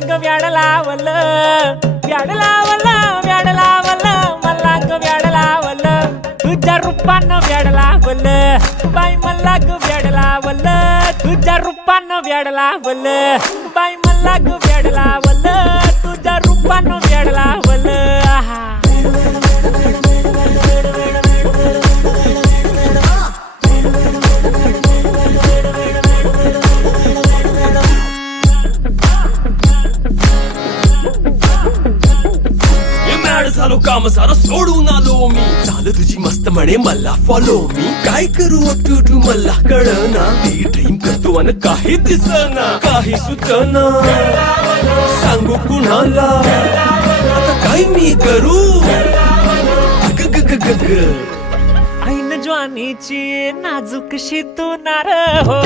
ग व्याड लावलं व्याड लावलं व्याड लावलं मला ग व्याड लावलं तुझ्या रूपानं व्याड लावलं बाई मला ग व्याड लावलं तुझ्या रूपानं व्याड लावलं बाई मला ग व्याड लावलं तुझ्या रूपानं व्याड लावलं आहा झालो काम सारा सोडून आलो मी झालं तुझी मस्त म्हणे मला फॉलो मी काय करू टू मला कळना ती ड्रीम करतो आणि काही दिसना काही सुचना सांगू कुणाला आता काय मी करू ऐन ज्वानीची नाजूकशी तू नार हो